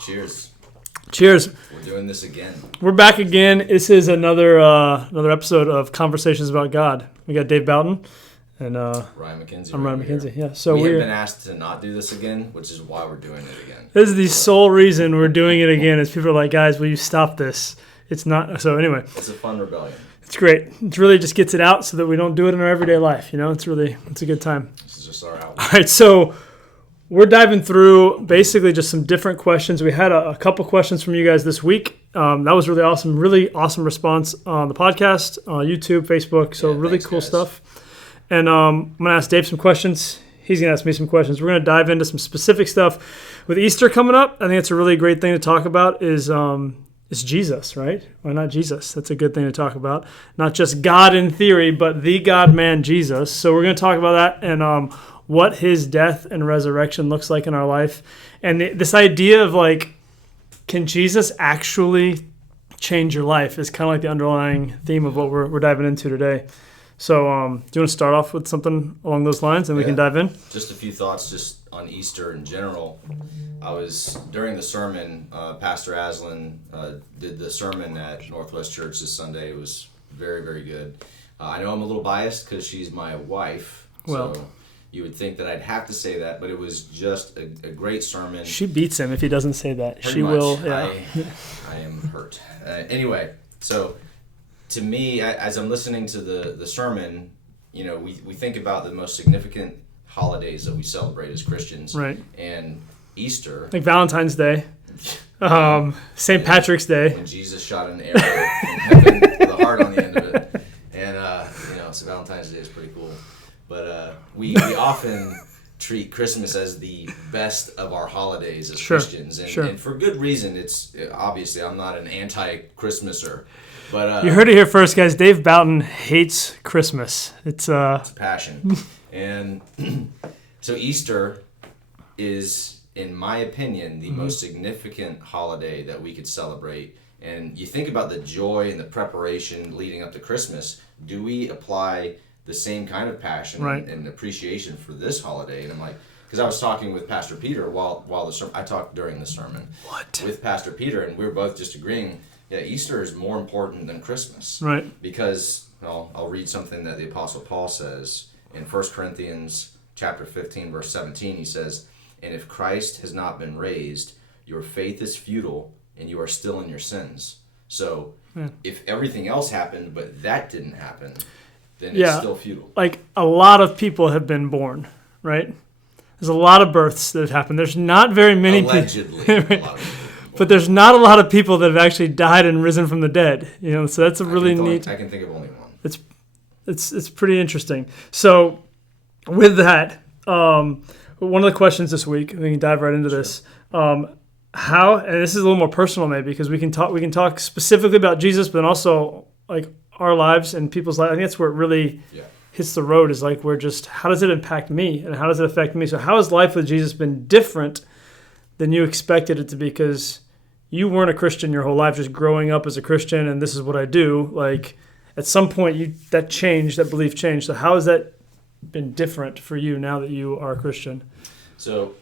Cheers. Cheers. We're doing this again. We're back again. This is another episode of Conversations About God. We got Dave Bouton and Ryan McKenzie. I'm Ryan McKenzie. Yeah. So we have been asked to not do this again, which is why we're doing it again. This is the sole reason we're doing it again. Is people are like, guys, will you stop this? It's not. So anyway, it's a fun rebellion. It's great. It really just gets it out so that we don't do it in our everyday life. You know, it's a good time. This is just our outlet. All right. So we're diving through basically just some different questions. We had a couple questions from you guys this week. That was really awesome. Really awesome response on the podcast, YouTube, Facebook. So really cool stuff. And I'm going to ask Dave some questions. He's going to ask me some questions. We're going to dive into some specific stuff. With Easter coming up, I think it's a really great thing to talk about is Jesus, right? Why not Jesus? That's a good thing to talk about. Not just God in theory, but the God-man Jesus. So we're going to talk about that and what his death and resurrection looks like in our life. And this idea of like, can Jesus actually change your life is kind of like the underlying theme of what we're diving into today. So do you want to start off with something along those lines and we can dive in? Just a few thoughts just on Easter in general. During the sermon, Pastor Aslan did the sermon at Northwest Church this Sunday. It was very, very good. I know I'm a little biased because she's my wife. Well, so you would think that I'd have to say that, but it was just a great sermon. She beats him if he doesn't say that. Pretty she much. Will. Yeah. I am hurt. Anyway, so to me, as I'm listening to the sermon, you know, we think about the most significant holidays that we celebrate as Christians. Right. And Easter. Like Valentine's Day. St. Patrick's Day. When Jesus shot an arrow in heaven with a heart on the end of it. And, so Valentine's Day is pretty cool. But we often treat Christmas as the best of our holidays as Christians. And for good reason. It's obviously, I'm not an anti-Christmaser. But you heard it here first, guys. Dave Bouton hates Christmas. It's a passion. And so Easter is, in my opinion, the most significant holiday that we could celebrate. And you think about the joy and the preparation leading up to Christmas. Do we apply the same kind of passion and appreciation for this holiday? And I'm like, because I was talking with Pastor Peter while the sermon, I talked during the sermon with Pastor Peter, and we were both just agreeing, yeah, Easter is more important than Christmas. Right. Because, I'll read something that the Apostle Paul says in 1 Corinthians chapter 15, verse 17. He says, "And if Christ has not been raised, your faith is futile, and you are still in your sins." So, if everything else happened, but that didn't happen, then it's still futile. Like, a lot of people have been born, right? There's a lot of births that have happened. There's not very many people. Allegedly, a lot of people. But there's not a lot of people that have actually died and risen from the dead. You know, so that's a really neat. I can think of only one. It's pretty interesting. So, with that, one of the questions this week, we can dive right into this. How, and this is a little more personal maybe, because we can talk specifically about Jesus, but then also like our lives and people's lives. I think that's where it really hits the road. Is like how does it impact me and how does it affect me? So how has life with Jesus been different than you expected it to be? Because you weren't a Christian your whole life, just growing up as a Christian, and this is what I do. Like at some point, that belief changed. So how has that been different for you now that you are a Christian? So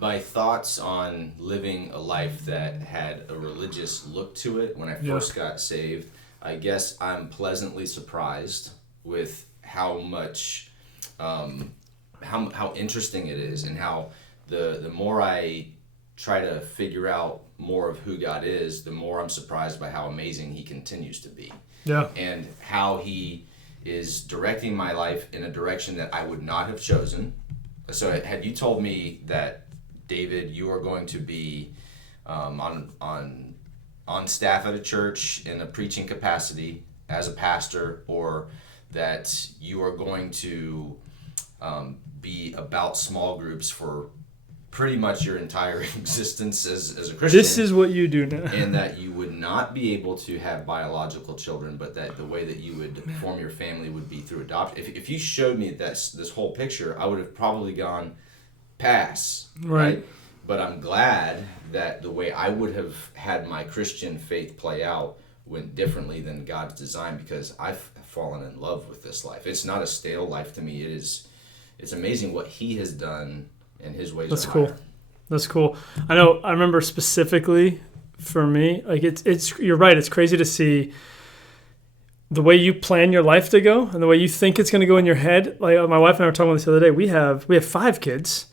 my thoughts on living a life that had a religious look to it when I first got saved, I guess I'm pleasantly surprised with how much, how interesting it is, and how the more I try to figure out more of who God is, the more I'm surprised by how amazing he continues to be. Yeah. And how he is directing my life in a direction that I would not have chosen. So had you told me that, David, you are going to be on staff at a church in a preaching capacity as a pastor, or that you are going to be about small groups for pretty much your entire existence as a Christian. This is what you do now. And that you would not be able to have biological children, but that the way that you would form your family would be through adoption. If you showed me this whole picture, I would have probably gone pass. Right? But I'm glad that the way I would have had my Christian faith play out went differently than God's design, because I've fallen in love with this life. It's not a stale life to me. It's amazing what he has done, and his ways That's are cool. higher. That's cool. I remember specifically for me, like it's you're right. It's crazy to see the way you plan your life to go and the way you think it's going to go in your head. Like my wife and I were talking about this the other day. We have 5 kids,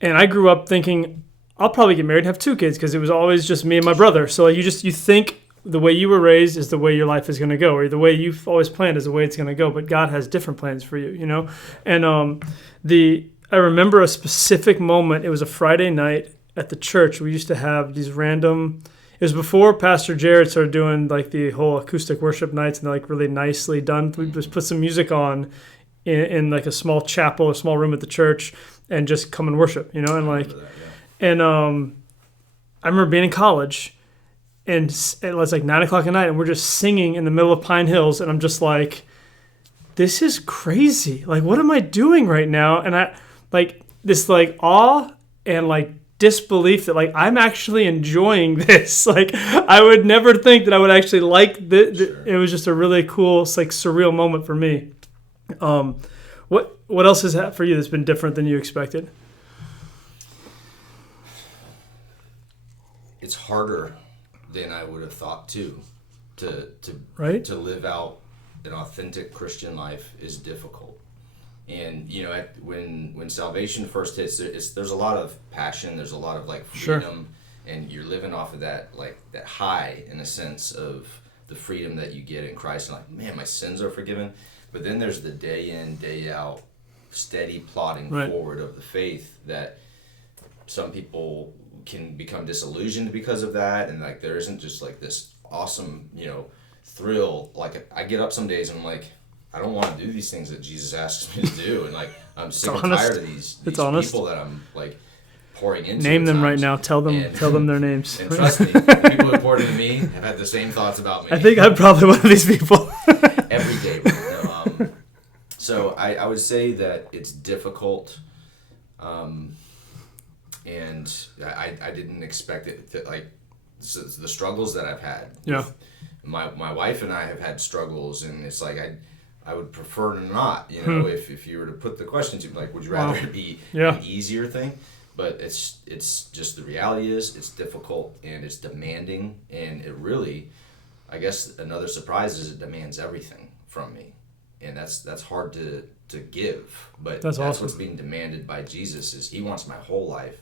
and I grew up thinking I'll probably get married and have 2 kids because it was always just me and my brother. So like, you think the way you were raised is the way your life is going to go, or the way you've always planned is the way it's going to go. But God has different plans for you, you know. And I remember a specific moment. It was a Friday night at the church. We used to have these random. It was before Pastor Jared started doing like the whole acoustic worship nights, and they're like really nicely done. We just put some music on in like a small chapel, a small room at the church, and just come and worship, you know. And like, and I remember being in college, and it was like 9 o'clock at night, and we're just singing in the middle of Pine Hills, and I'm just like, this is crazy. Like, what am I doing right now? And I like this like awe and like disbelief that like I'm actually enjoying this. Like I would never think that I would actually like Sure. It was just a really cool, like surreal moment for me. What else has happened for you that's been different than you expected? It's harder than I would have thought too. Right? To live out an authentic Christian life is difficult. And you know, when salvation first hits, there's a lot of passion. There's a lot of like freedom, and you're living off of that like that high in a sense of the freedom that you get in Christ. And like, man, my sins are forgiven. But then there's the day in, day out, steady plodding forward of the faith that some people can become disillusioned because of that, and like there isn't just like this awesome, you know, thrill. Like I get up some days and I'm like, I don't want to do these things that Jesus asks me to do, and like I'm sick and tired of these people that I'm like pouring into. Name them right now. Tell them their names. And trust me, people who poured into me have had the same thoughts about me. I think I'm probably one of these people. Every day. You know, so I would say that it's difficult, and I didn't expect it. Like the struggles that I've had. Yeah. My wife and I have had struggles, and it's like I would prefer not, you know, if you were to put the question to me, like, would you rather it be an easier thing? But it's just the reality is it's difficult and it's demanding, and it really, I guess another surprise is it demands everything from me, and that's hard to give, but that's awesome. What's being demanded by Jesus is he wants my whole life,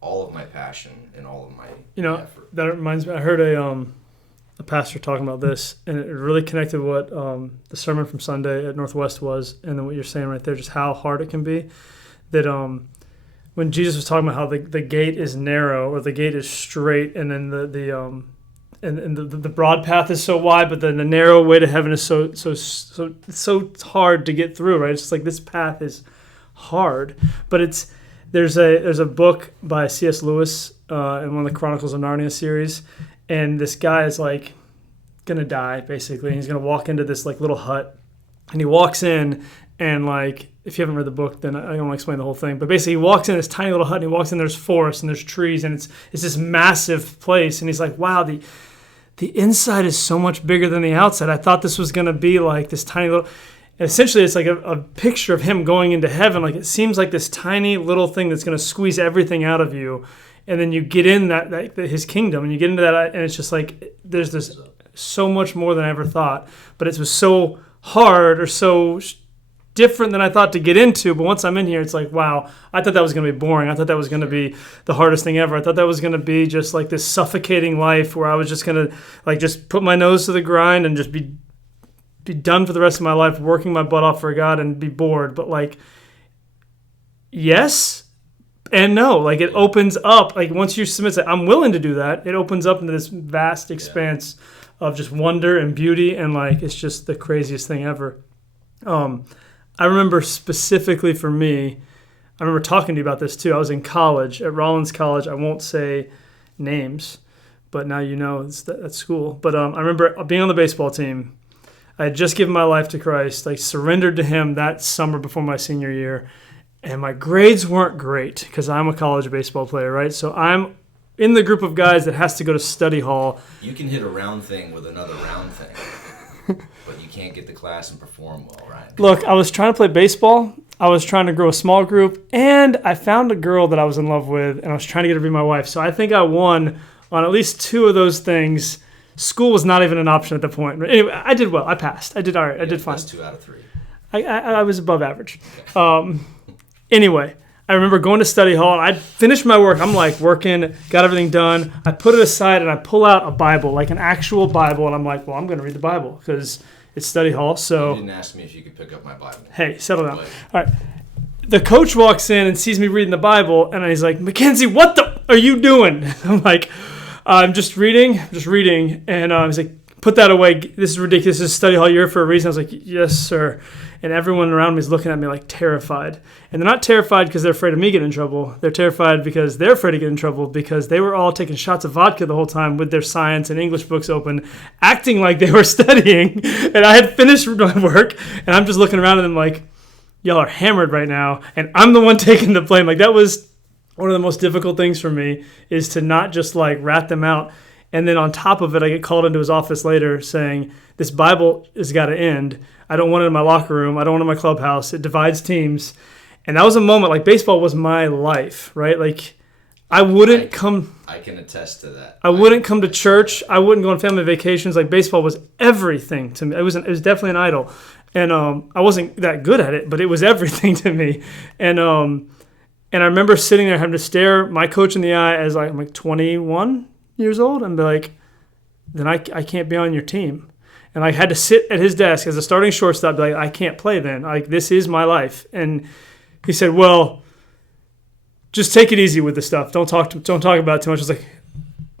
all of my passion, and all of my effort. That reminds me, I heard a pastor talking about this, and it really connected what the sermon from Sunday at Northwest was, and then what you're saying right there, just how hard it can be. That when Jesus was talking about how the gate is narrow or the gate is straight, and then the broad path is so wide, but then the narrow way to heaven is so hard to get through. Right? It's just like this path is hard, but there's a book by C.S. Lewis in one of the Chronicles of Narnia series. And this guy is like gonna die basically. And he's gonna walk into this like little hut, and he walks in, and like if you haven't read the book, then I don't want to explain the whole thing. But basically, he walks in this tiny little hut, and he walks in. There's forest and there's trees, and it's this massive place. And he's like, wow, the inside is so much bigger than the outside. I thought this was gonna be like this tiny little. And essentially, it's like a picture of him going into heaven. Like it seems like this tiny little thing that's gonna squeeze everything out of you. And then you get in that his kingdom, and you get into that, and it's just like there's this so much more than I ever thought. But it was so hard or so different than I thought to get into. But once I'm in here, it's like, wow, I thought that was going to be boring. I thought that was going to be the hardest thing ever. I thought that was going to be just like this suffocating life where I was just going to like just put my nose to the grind and just be done for the rest of my life, working my butt off for God and be bored. But like, yes. And no, like it opens up, like once you submit it, I'm willing to do that. It opens up into this vast expanse of just wonder and beauty, and like it's just the craziest thing ever. I remember specifically for me, I remember talking to you about this too. I was in college at Rollins College. I won't say names, but now you know it's at school. But I remember being on the baseball team. I had just given my life to Christ, like surrendered to Him that summer before my senior year. And my grades weren't great because I'm a college baseball player, right? So I'm in the group of guys that has to go to study hall. You can hit a round thing with another round thing, but you can't get to class and perform well, right? Look, I was trying to play baseball, I was trying to grow a small group, and I found a girl that I was in love with, and I was trying to get her to be my wife. So I think I won on at least 2 of those things. School was not even an option at the point. Anyway, I did well. I passed. I did all right. I did fine. That's 2 out of 3. I was above average. Anyway, I remember going to study hall, and I'd finished my work. I'm like working, got everything done. I put it aside, and I pull out a Bible, like an actual Bible, and I'm like, well, I'm going to read the Bible because it's study hall. So you didn't ask me if you could pick up my Bible. Hey, settle down. All right. The coach walks in and sees me reading the Bible, and he's like, McKenzie, what the are you doing? I'm like, I'm just reading. And he's like, put that away. This is ridiculous. This is study hall. You're here for a reason. I was like, yes, sir. And everyone around me is looking at me like terrified. And they're not terrified because they're afraid of me getting in trouble. They're terrified because they're afraid to get in trouble because they were all taking shots of vodka the whole time with their science and English books open, acting like they were studying. And I had finished my work, and I'm just looking around at them like, y'all are hammered right now. And I'm the one taking the blame. Like, that was one of the most difficult things for me, is to not just like rat them out. And then on top of it, I get called into his office later saying, this Bible has got to end. I don't want it in my locker room. I don't want it in my clubhouse. It divides teams. And that was a moment, like, baseball was my life, right? Like, I can attest to that. I wouldn't come to church. I wouldn't go on family vacations. Like, baseball was everything to me. It was definitely an idol. And I wasn't that good at it, but it was everything to me. And I remember sitting there having to stare my coach in the eye as I'm like 21 years old and be like, then I can't be on your team. And I had to sit at his desk as a starting shortstop, be like, I can't play then. Like, this is my life. And he said, well, just take it easy with this stuff. Don't talk about it too much. I was like,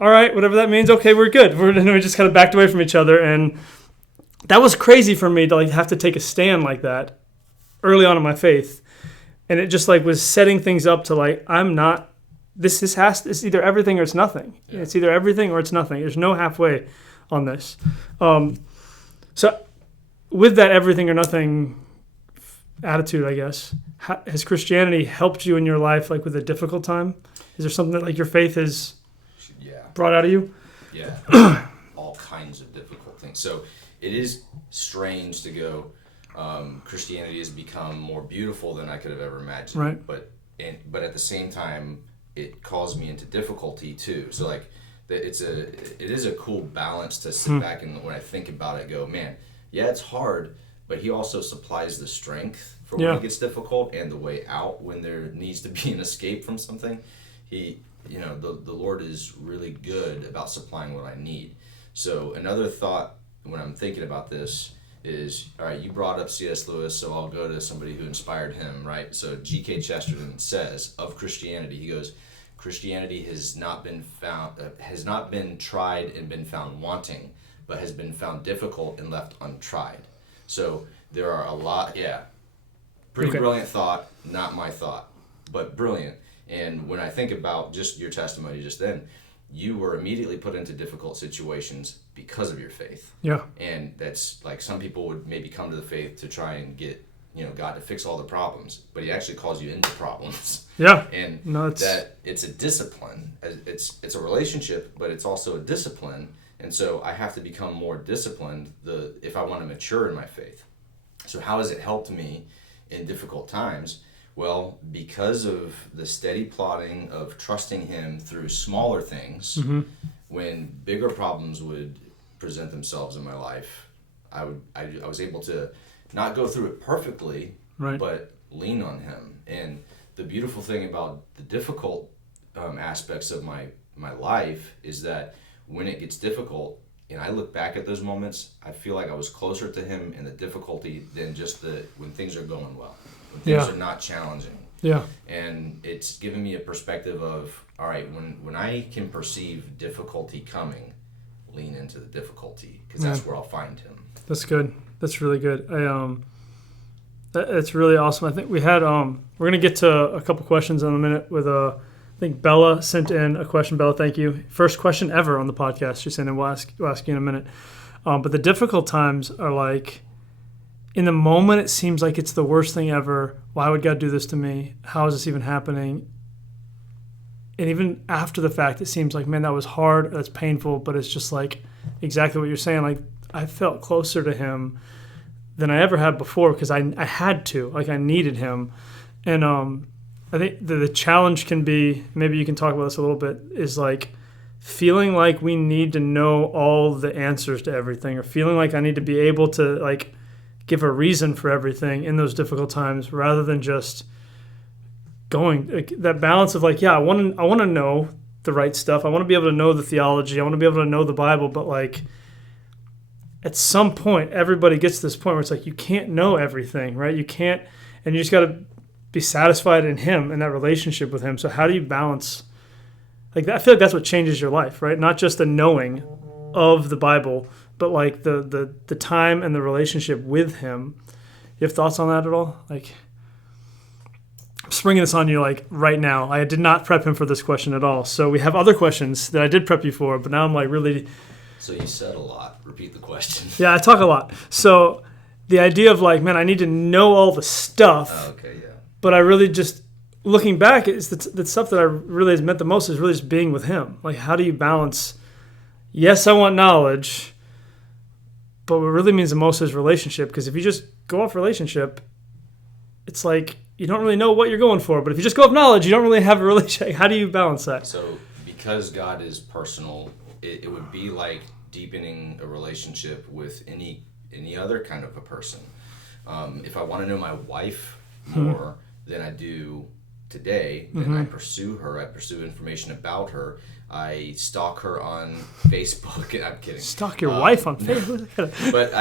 all right, whatever that means. Okay, we're good. And we just kind of backed away from each other. And that was crazy for me to like have to take a stand like that early on in my faith. And it just like was setting things up to like, I'm not, it's either everything or it's nothing. Yeah. It's either everything or it's nothing. There's no halfway on this. So with that everything or nothing attitude, I guess, has Christianity helped you in your life, like with a difficult time? Is there something that like your faith has brought out of you? Yeah, all kinds of difficult things. So it is strange to go, Christianity has become more beautiful than I could have ever imagined. Right. But at the same time, it calls me into difficulty too. So like, it is a cool balance to sit back and when I think about it, go, man, yeah, it's hard, but he also supplies the strength for when it gets difficult and the way out when there needs to be an escape from something. The Lord is really good about supplying what I need. So another thought when I'm thinking about this is, all right, you brought up C.S. Lewis, so I'll go to somebody who inspired him, right? So G.K. Chesterton says of Christianity, he goes, Christianity has not been tried and been found wanting, but has been found difficult and left untried. So there are a lot, brilliant thought, not my thought, but brilliant. And when I think about just your testimony just then, you were immediately put into difficult situations because of your faith. Yeah. And that's like some people would maybe come to the faith to try and get, God to fix all the problems, but he actually calls you into problems. Yeah. And that it's a discipline. It's a relationship, but it's also a discipline. And so I have to become more disciplined if I want to mature in my faith. So how has it helped me in difficult times? Well, because of the steady plodding of trusting him through smaller things, when bigger problems would present themselves in my life, I was able to not go through it perfectly, but lean on him. And the beautiful thing about the difficult aspects of my life is that when it gets difficult, and I look back at those moments, I feel like I was closer to him in the difficulty than just when things are going well. When things are not challenging. Yeah. And it's given me a perspective of, all right, when I can perceive difficulty coming, lean into the difficulty, because that's where I'll find him. That's good. That's really good. That's really awesome. I think we had we're gonna get to a couple questions in a minute with I think Bella sent in a question. Bella, thank you. First question ever on the podcast. She sent in. We'll ask you in a minute. But the difficult times are like, in the moment, it seems like it's the worst thing ever. Why would God do this to me? How is this even happening? And even after the fact, it seems like, man, that was hard. That's painful. But it's just like exactly what you're saying. Like, I felt closer to him than I ever had before because I had to. Like, I needed him. And I think the challenge can be, maybe you can talk about this a little bit, is like feeling like we need to know all the answers to everything, or feeling like I need to be able to like give a reason for everything in those difficult times, rather than just going like, that balance of like, yeah, I want to know the right stuff. I want to be able to know the theology. I want to be able to know the Bible, but like at some point, everybody gets to this point where it's like you can't know everything, right? You can't, and you just got to be satisfied in him and that relationship with him. So how do you balance like that? I feel like that's what changes your life, right? Not just the knowing of the Bible, but like the time and the relationship with him. You have thoughts on that at all? Like, I'm springing this on you like right now. I did not prep him for this question at all. So we have other questions that I did prep you for, but now I'm like really. So you said a lot. Repeat the question. Yeah, I talk a lot. So the idea of like, man, I need to know all the stuff. Oh, okay, yeah. But I really just, looking back, it's the stuff that I really has meant the most is really just being with him. Like, how do you balance, yes, I want knowledge, but what really means the most is relationship. Because if you just go off relationship, it's like you don't really know what you're going for. But if you just go off knowledge, you don't really have a relationship. How do you balance that? So because God is personal, it would be like deepening a relationship with any other kind of a person. If I want to know my wife more than I do today, then I pursue her. I pursue information about her. I stalk her on Facebook. I'm kidding. Stalk your wife on Facebook? But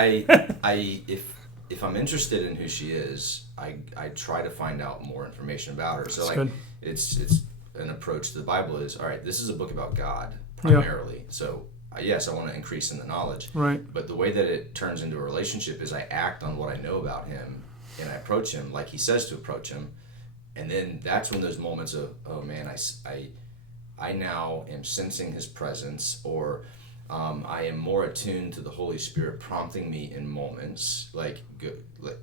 if I'm interested in who she is, I try to find out more information about her. So That's like good. it's an approach to the Bible is, all right, this is a book about God primarily. Yeah. So yes, I want to increase in the knowledge. Right. But the way that it turns into a relationship is I act on what I know about him, and I approach him like he says to approach him. And then that's when those moments of, oh man, I now am sensing his presence, or I am more attuned to the Holy Spirit prompting me in moments. Like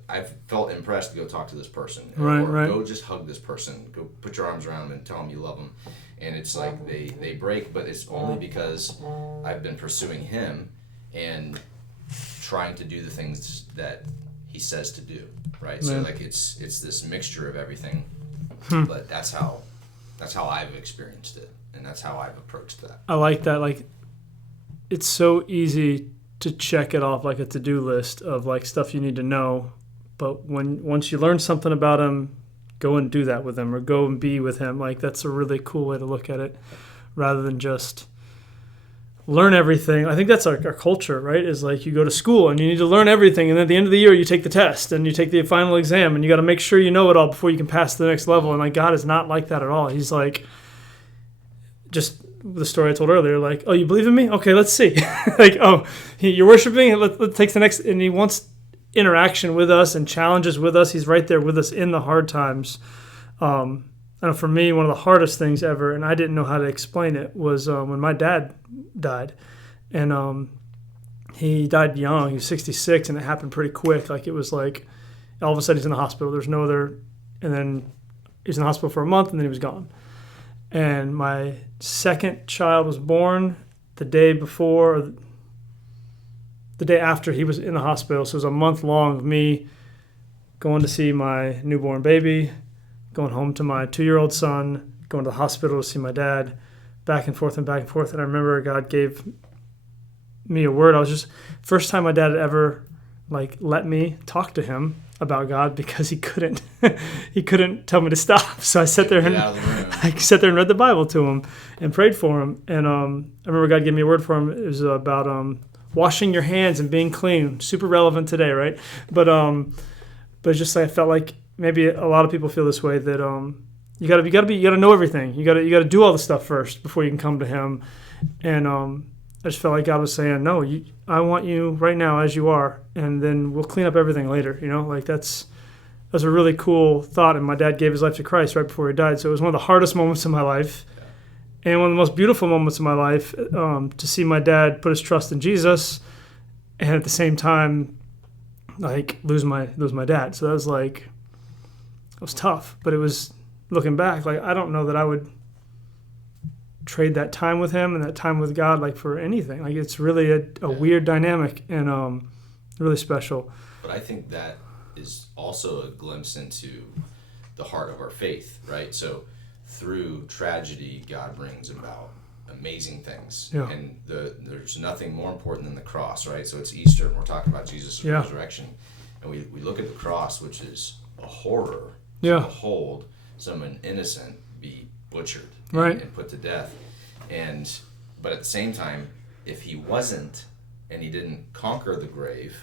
I've felt impressed to go talk to this person, or go just hug this person, go put your arms around them and tell them you love them. And it's like they break, but it's only because I've been pursuing him and trying to do the things that he says to do, right? Man. So like it's this mixture of everything, but that's how I've experienced it, and that's how I've approached that. I like that. Like, it's so easy to check it off like a to-do list of like stuff you need to know, but once you learn something about him, go and do that with him, or go and be with him. Like, that's a really cool way to look at it, rather than just learn everything. I think that's our culture, right? Is like you go to school and you need to learn everything, and then at the end of the year you take the test and you take the final exam, and you got to make sure you know it all before you can pass to the next level. And like, God is not like that at all. He's like, just the story I told earlier, like, oh, you believe in me? Okay, let's see. Like, oh, you're worshiping? Let's take the next. And he wants interaction with us and challenges with us. He's right there with us in the hard times. I know for me, one of the hardest things ever, and I didn't know how to explain it, was when my dad died. And he died young. He was 66, and it happened pretty quick. Like, it was like all of a sudden he's in the hospital. There's no other, and then he was in the hospital for a month, and then he was gone. And my second child was born the day before, or the day after he was in the hospital. So it was a month long of me going to see my newborn baby, going home to my 2-year-old son, going to the hospital to see my dad, back and forth and back and forth. And I remember God gave me a word. I was just, first time my dad had ever like let me talk to him about God, because he couldn't tell me to stop. So I sat there and read the Bible to him and prayed for him. And I remember God gave me a word for him. It was about washing your hands and being clean. Super relevant today, right? But it's just like, I felt like maybe a lot of people feel this way, that you gotta know everything. You gotta do all the stuff first before you can come to him. And I just felt like God was saying, no, I want you right now as you are, and then we'll clean up everything later. You know, like that's a really cool thought. And my dad gave his life to Christ right before he died, so it was one of the hardest moments of my life, and one of the most beautiful moments of my life, to see my dad put his trust in Jesus, and at the same time, like lose my dad. So that was like, it was tough, but it was, looking back, like I don't know that I would trade that time with him and that time with God like for anything. Like, it's really a weird dynamic, and really special. But I think that is also a glimpse into the heart of our faith, right? So through tragedy, God brings about amazing things. Yeah. And there's nothing more important than the cross, right? So it's Easter, and we're talking about Jesus' resurrection. And we look at the cross, which is a horror to behold someone innocent be butchered and put to death. But at the same time, if he wasn't, and he didn't conquer the grave,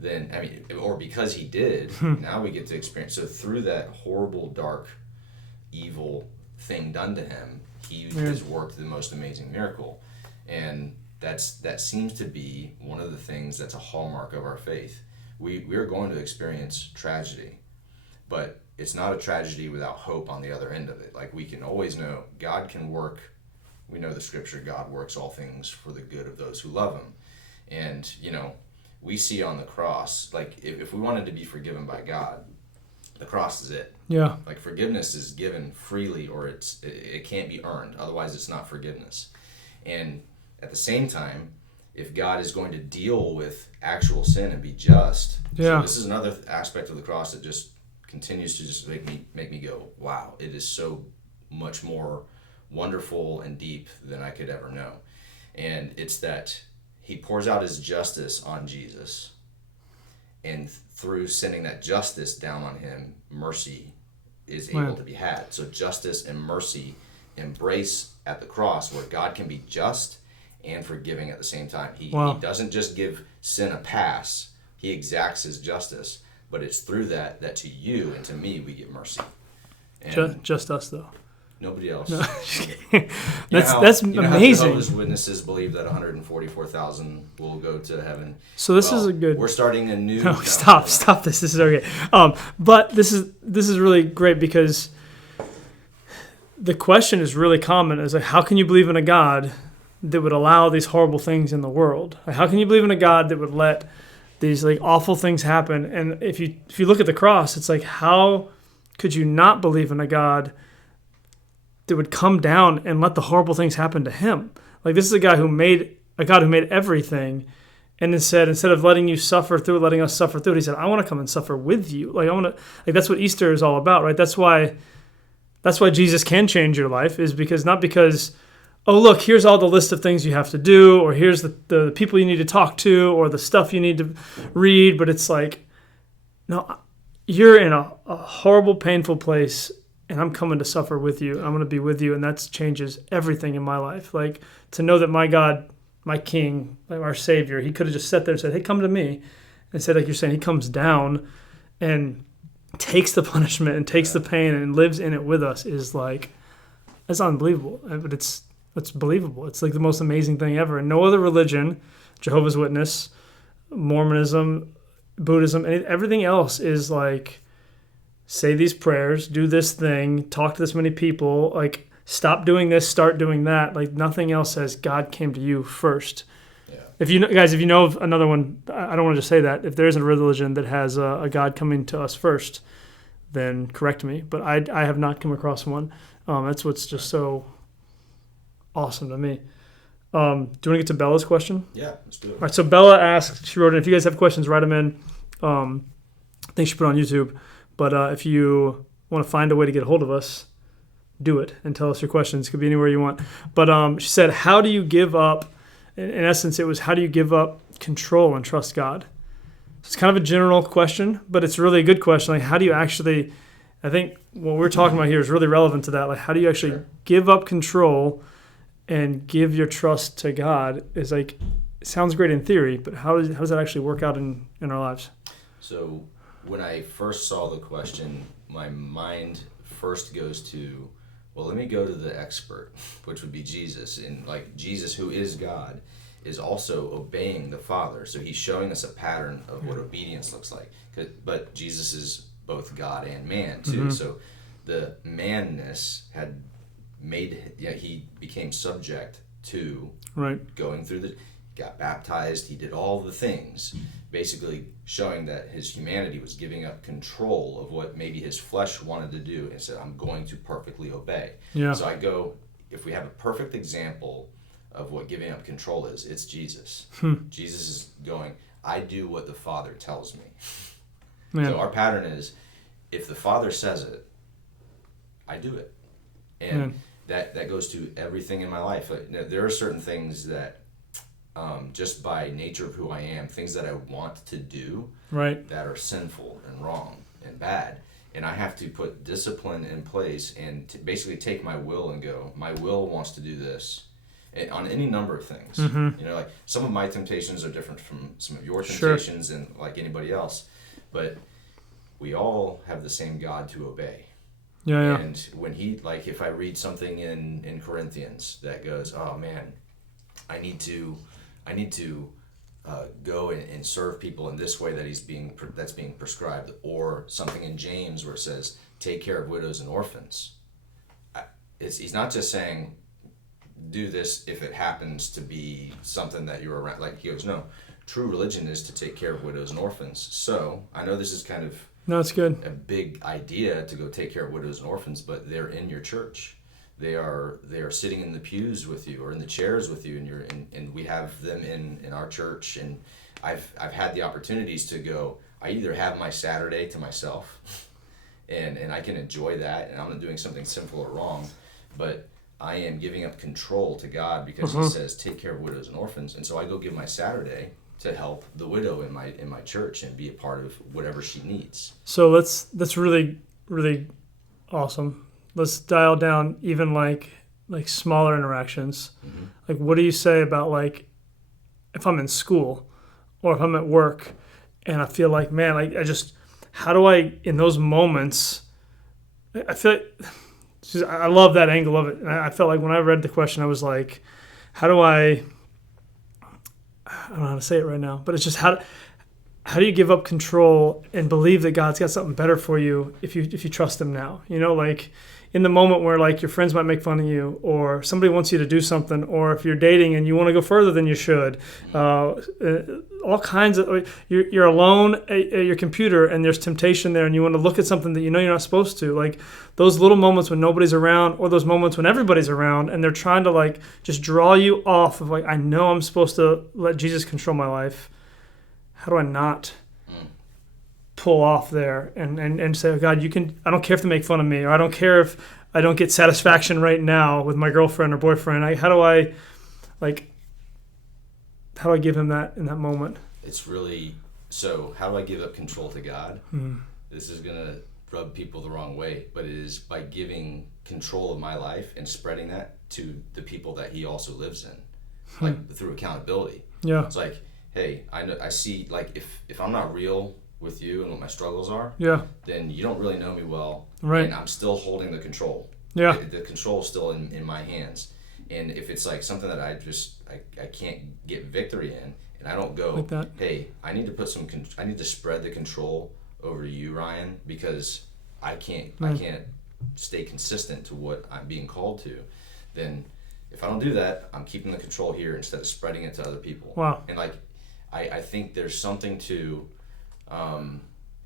then, I mean, or because he did, now we get to experience. So through that horrible, dark, evil thing done to him, he has worked the most amazing miracle. And that seems to be one of the things that's a hallmark of our faith. We're going to experience tragedy, but it's not a tragedy without hope on the other end of it. Like, we can always know God can work. We know the scripture, God works all things for the good of those who love him. And, we see on the cross, like, if we wanted to be forgiven by God, the cross is it. Yeah. Like, forgiveness is given freely, or it can't be earned. Otherwise, it's not forgiveness. And at the same time, if God is going to deal with actual sin and be just, so this is another aspect of the cross that just continues to just make me go, wow, it is so much more wonderful and deep than I could ever know. And it's that he pours out his justice on Jesus, and through sending that justice down on him, mercy is able to be had. So justice and mercy embrace at the cross, where God can be just and forgiving at the same time. He doesn't just give sin a pass, he exacts his justice, but it's through that to you and to me we get mercy. And just us, though. Nobody else. No, just kidding. That's amazing. How Jehovah's Witnesses believe that 144,000 will go to heaven. So this is a good. We're starting a new. No, stop this. This is okay. But this is really great, because the question is really common. Is like, how can you believe in a God that would allow these horrible things in the world? Like, how can you believe in a God that would let these like awful things happen? And if you look at the cross, it's like, how could you not believe in a God that would come down and let the horrible things happen to him? Like, this is a God who made everything, and then said, instead of letting us suffer through it, he said, I want to come and suffer with you. That's what Easter is all about, right? That's why Jesus can change your life, is because not because, oh, look, here's all the list of things you have to do, or here's the people you need to talk to, or the stuff you need to read, but it's like, no, you're in a horrible, painful place, and I'm coming to suffer with you. I'm going to be with you, and that changes everything in my life. Like, to know that my God, my King, like our Savior, he could have just sat there and said, hey, come to me. And said, like you're saying, he comes down and takes the punishment and takes the pain and lives in it with us, is like, that's unbelievable. But it's believable. It's like the most amazing thing ever. And no other religion, Jehovah's Witness, Mormonism, Buddhism, everything else is like, say these prayers, do this thing, talk to this many people, like, stop doing this, start doing that. Like, nothing else says God came to you first. Yeah. If you know of another one, I don't want to just say that. If there isn't a religion that has a God coming to us first, then correct me. But I have not come across one. That's what's just so awesome to me. Do you want to get to Bella's question? Yeah, let's do it. All right, so Bella asked, she wrote in, if you guys have questions, write them in. I think she put it on YouTube. But if you want to find a way to get a hold of us, do it and tell us your questions. It could be anywhere you want. But she said, how do you give up, in essence, it was, how do you give up control and trust God? So it's kind of a general question, but it's really a good question. Like, how do you actually, I think what we're talking about here is really relevant to that. Like, how do you actually give up control and give your trust to God? Is like, it sounds great in theory, but how does that actually work out in our lives? So when I first saw the question, my mind first goes to, well, let me go to the expert, which would be Jesus. And like, Jesus, who is God, is also obeying the Father. So he's showing us a pattern of what obedience looks like. But Jesus is both God and man too. Mm-hmm. So the manness had made, he became subject to going through got baptized, he did all the things, basically showing that his humanity was giving up control of what maybe his flesh wanted to do, and said, I'm going to perfectly obey. Yeah. So I go, if we have a perfect example of what giving up control is, it's Jesus. Jesus is going, I do what the Father tells me. Man. So our pattern is, if the Father says it, I do it. And that goes to everything in my life. There are certain things that, just by nature of who I am, things that I want to do that are sinful and wrong and bad. And I have to put discipline in place and basically take my will and go, my will wants to do this. On any number of things. Mm-hmm. You know, like some of my temptations are different from some of your temptations and like anybody else. But we all have the same God to obey. Yeah. And when he, like, if I read something in Corinthians that goes, oh man, I need to go and serve people in this way that's being prescribed, or something in James where it says take care of widows and orphans. He's not just saying do this if it happens to be something that you're around. Like he goes, no, true religion is to take care of widows and orphans. So I know this is kind of it's good. A big idea to go take care of widows and orphans, but they're in your church. They are sitting in the pews with you or in the chairs with you, and we have them in our church. And I've had the opportunities to go. I either have my Saturday to myself, and I can enjoy that, and I'm not doing something sinful or wrong, but I am giving up control to God because He says take care of widows and orphans, and so I go give my Saturday to help the widow in my church and be a part of whatever she needs. So that's really, really awesome. Let's dial down even like smaller interactions. Mm-hmm. Like, what do you say about, like, if I'm in school or if I'm at work and I feel like, man, like how do I, in those moments, I feel like, I love that angle of it. And I felt like when I read the question, I was like, how do I don't know how to say it right now, but it's just how do you give up control and believe that God's got something better for you if you trust Him now? You know, like in the moment where like your friends might make fun of you, or somebody wants you to do something, or if you're dating and you want to go further than you should, all kinds of, you're alone at your computer and there's temptation there and you want to look at something that you know you're not supposed to. Like those little moments when nobody's around, or those moments when everybody's around and they're trying to like just draw you off of like, I know I'm supposed to let Jesus control my life. How do I not pull off there and say, oh God, I don't care if they make fun of me, or I don't care if I don't get satisfaction right now with my girlfriend or boyfriend. How do I give Him that in that moment? It's really, so how do I give up control to God? This is going to rub people the wrong way, but it is by giving control of my life and spreading that to the people that He also lives in, like through accountability. Yeah. It's like, hey, I see, like, if I'm not real with you and what my struggles are, then you don't really know me well, right? And I'm still holding the control. Yeah. The control is still in my hands. And if it's like something that I can't get victory in, and I don't go, like that, hey, I need to spread the control over to you, Ryan, because I can't stay consistent to what I'm being called to, then if I don't do that, I'm keeping the control here instead of spreading it to other people. Wow. And like, I think there's something to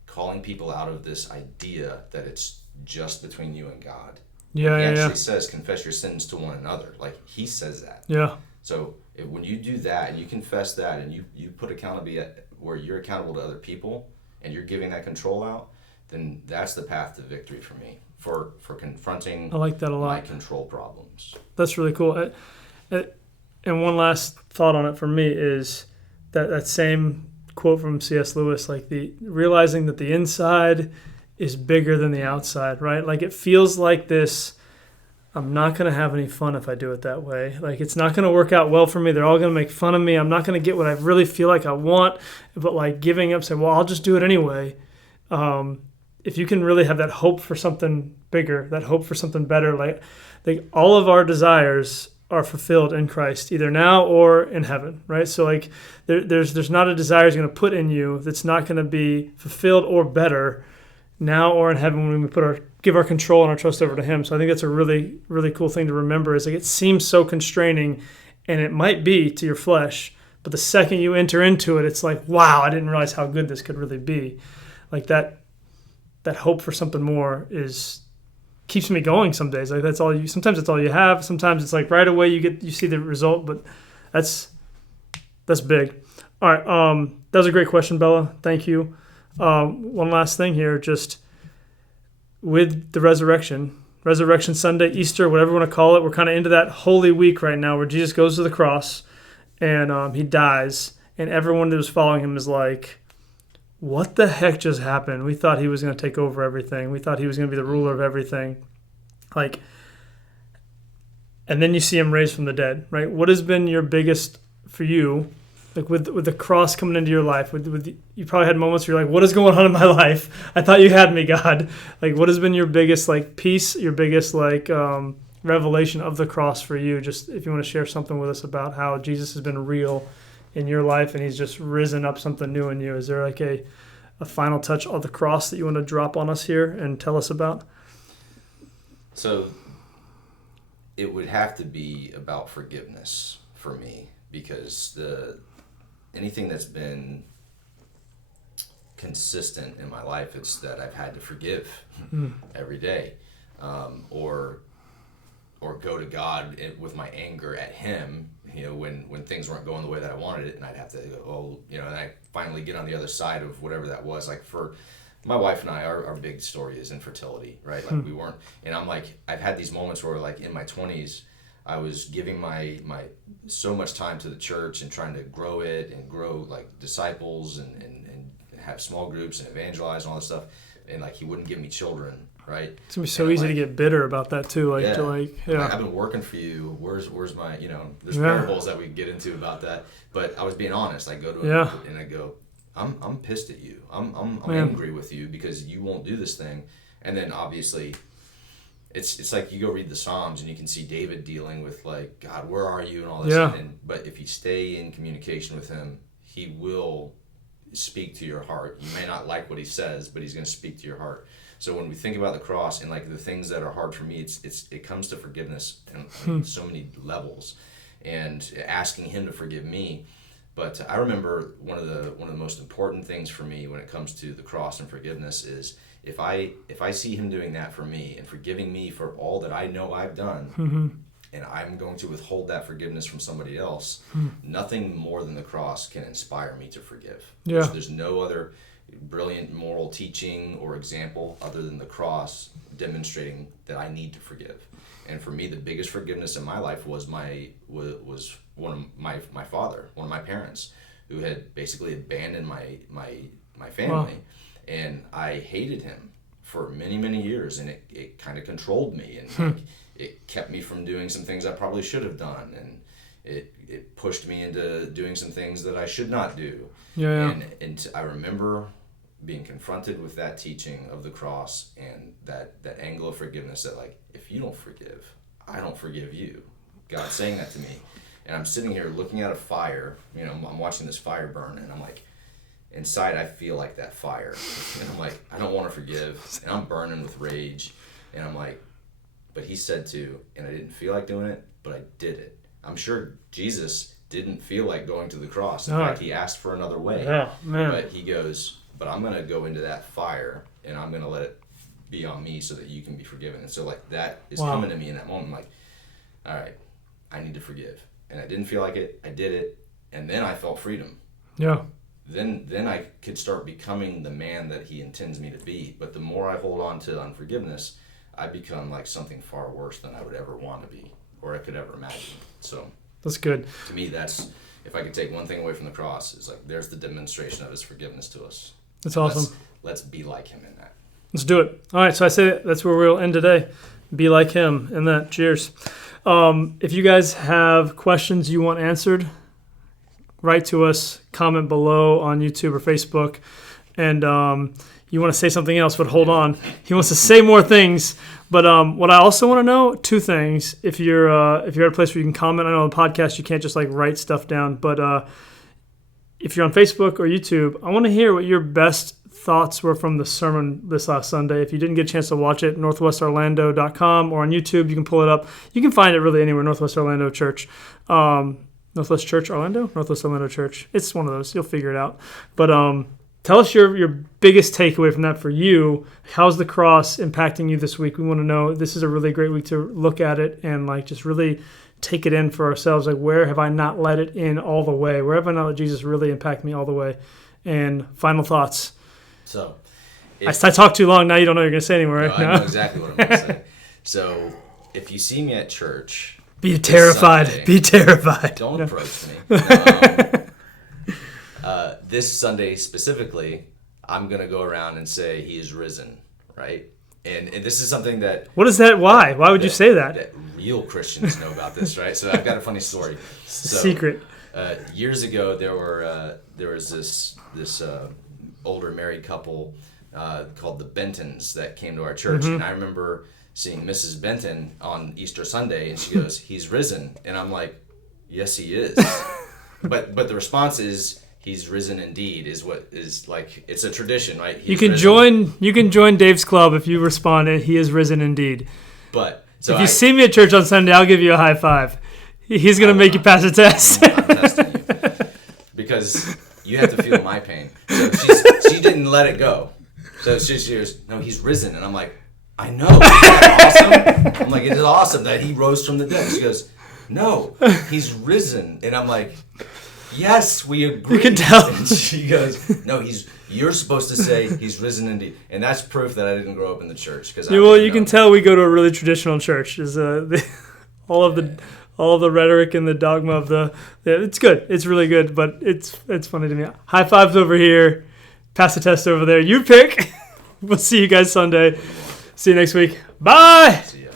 calling people out of this idea that it's just between you and God. Yeah, He actually says, confess your sins to one another. Like, He says that. Yeah. So when you do that and you confess that and you put accountability where you're accountable to other people and you're giving that control out, then that's the path to victory for me, for confronting I like that a lot. my control problems. That's really cool. And one last thought on it for me is that same quote from C.S. Lewis, like realizing that the inside is bigger than the outside, right? Like it feels like this, I'm not going to have any fun if I do it that way. Like it's not going to work out well for me. They're all going to make fun of me. I'm not going to get what I really feel like I want. But like giving up, say, well, I'll just do it anyway. If you can really have that hope for something bigger, that hope for something better, like all of our desires are fulfilled in Christ, either now or in heaven, right? So like there's not a desire He's going to put in you that's not going to be fulfilled or better now or in heaven when we give our control and our trust over to Him. So I think that's a really, really cool thing to remember, is like it seems so constraining, and it might be to your flesh, but the second you enter into it, it's like, wow, I didn't realize how good this could really be. Like that hope for something more keeps me going some days. Like sometimes it's all you have. Sometimes it's like right away you see the result, but that's big. All right. That was a great question, Bella. Thank you. One last thing here, just with the Resurrection Sunday, Easter, whatever you want to call it, we're kind of into that Holy Week right now where Jesus goes to the cross and he dies, and everyone that was following him is like, what the heck just happened? We thought he was going to take over everything. We thought he was going to be the ruler of everything. Like, and then you see him raised from the dead, right? What has been your biggest, for you, like with the cross coming into your life, you probably had moments where you're like, what is going on in my life? I thought you had me, God. Like, what has been your biggest like peace, your biggest like revelation of the cross for you? Just if you want to share something with us about how Jesus has been real in your life and he's just risen up something new in you. Is there like a final touch of the cross that you want to drop on us here and tell us about? So it would have to be about forgiveness for me, because anything that's been consistent in my life, it's that I've had to forgive every day, or go to God with my anger at him, when things weren't going the way that I wanted it, and I'd have to go, and I finally get on the other side of whatever that was. Like for my wife and I, our big story is infertility, right? Like we weren't, and I'm like, I've had these moments where like in my 20s, I was giving my so much time to the church and trying to grow it and grow like disciples and have small groups and evangelize and all this stuff. And like he wouldn't give me children, right? It's gonna be so easy to get bitter about that too. Like, I've been working for you. Where's my, there's parables that we get into about that. But I was being honest. I go to him and I go, I'm pissed at you. I'm angry with you because you won't do this thing. And then obviously, it's like you go read the Psalms and you can see David dealing with like, God, where are you and all this. Yeah. But if you stay in communication with him, he will speak to your heart. You may not like what he says, but he's going to speak to your heart. So when we think about the cross and like the things that are hard for me, it comes to forgiveness on so many levels, and asking him to forgive me. But I remember one of the most important things for me when it comes to the cross and forgiveness is if I see him doing that for me and forgiving me for all that I know I've done, and I'm going to withhold that forgiveness from somebody else, nothing more than the cross can inspire me to forgive. Yeah. There's no other brilliant moral teaching or example other than the cross demonstrating that I need to forgive. And for me, the biggest forgiveness in my life was one of my father, one of my parents, who had basically abandoned my family. Wow. And I hated him for many, many years, and it kind of controlled me, and like, it kept me from doing some things I probably should have done, and it pushed me into doing some things that I should not do. Yeah. And I remember being confronted with that teaching of the cross and that angle of forgiveness, that like, if you don't forgive, I don't forgive you. God saying that to me. And I'm sitting here looking at a fire, I'm watching this fire burn, and I'm like, inside I feel like that fire. And I'm like, I don't want to forgive, and I'm burning with rage. And I'm like, but he said to, and I didn't feel like doing it, but I did it. I'm sure Jesus didn't feel like going to the cross. In fact, he asked for another way. Yeah, man. But he goes, but I'm going to go into that fire, and I'm going to let it be on me so that you can be forgiven. And so like that is coming to me in that moment. I'm like, all right, I need to forgive. And I didn't feel like it. I did it. And then I felt freedom. Yeah. Then I could start becoming the man that he intends me to be. But the more I hold on to unforgiveness, I become like something far worse than I would ever want to be or I could ever imagine. So that's good. To me, that's, if I could take one thing away from the cross, it's like there's the demonstration of his forgiveness to us. That's awesome. Let's be like him in that. Let's do it. All right, so I say that's where we'll end today. Be like him in that. Cheers. If you guys have questions you want answered, write to us, comment below on YouTube or Facebook, and you want to say something else, but hold on. He wants to say more things. But what I also want to know, two things. If you're at a place where you can comment, I know on the podcast you can't just like write stuff down, but if you're on Facebook or YouTube, I want to hear what your best thoughts were from the sermon this last Sunday. If you didn't get a chance to watch it, northwestorlando.com, or on YouTube, you can pull it up. You can find it really anywhere, Northwest Orlando Church. Northwest Church Orlando? Northwest Orlando Church. It's one of those. You'll figure it out. But tell us your biggest takeaway from that for you. How's the cross impacting you this week? We want to know. This is a really great week to look at it and like just really take it in for ourselves. Like, where have I not let it in all the way? Where have I not let Jesus really impact me all the way? And final thoughts. So, I talked too long. Now you don't know what you're going to say anymore, right? I know exactly what I'm going to say. So, if you see me at church, be terrified. Sunday, be terrified. Don't approach me. This Sunday specifically, I'm going to go around and say he is risen, right? And this is something that... What is that? Why? Why would you say that? That real Christians know about this, right? So I've got a funny story. So, secret. Years ago, there was this older married couple called the Bentons that came to our church. And I remember seeing Mrs. Benton on Easter Sunday, and she goes, he's risen. And I'm like, yes, he is. But the response is, he's risen indeed, is what is like, it's a tradition, right? You can join Dave's club if you respond, and he is risen indeed. But so if you see me at church on Sunday, I'll give you a high five. He's going to make you pass a test. I'm testing you. Because you have to feel my pain. So she didn't let it go. So she goes, no, he's risen. And I'm like, I know. Isn't that awesome? I'm like, it is awesome that he rose from the dead. She goes, no, he's risen. And I'm like, yes, we agree. You can tell. And she goes, no, you're supposed to say he's risen indeed. And that's proof that I didn't grow up in the church. You can tell we go to a really traditional church. Is all of the rhetoric and the dogma of it's good. It's really good, but it's funny to me. High fives over here. Pass the test over there. You pick. We'll see you guys Sunday. See you next week. Bye. See ya.